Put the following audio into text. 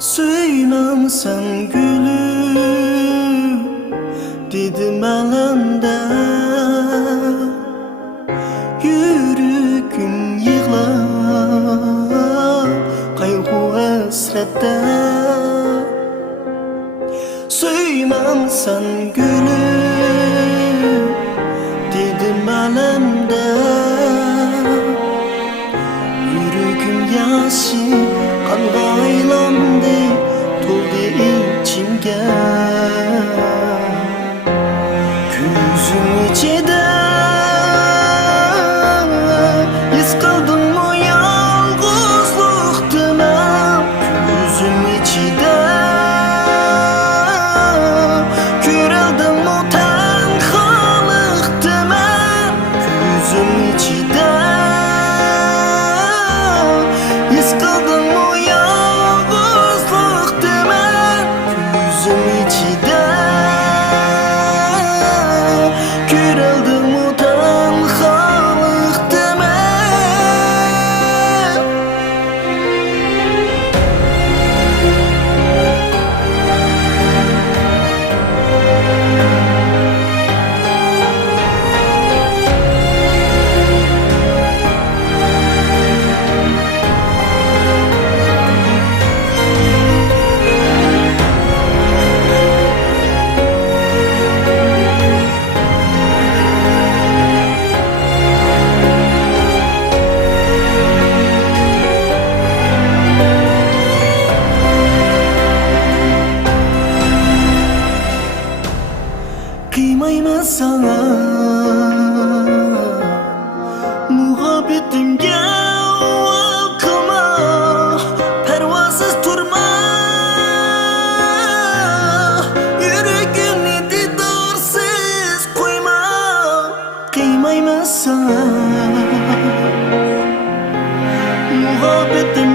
Söylemsen gülüm dedim alanda, yüreğim yığlar kaygı hasrette. Söylemsen gülüm dedim alanda, yüreğim yaşı kanga aylandı, toldu içimge. Gözüm içide iz kaldım mı yalgızlıktan? Gözüm içide köreldim mı tenhalıktan? Gözüm içide iz kaldım mı yalgızlıktan? Gözüm içide köreldim mı tenhalıktan? Kıymayma sana muhabbetimge vakıma, pervasız durma yüreğini didarsız koyma. Kıymayma sana muhabbetim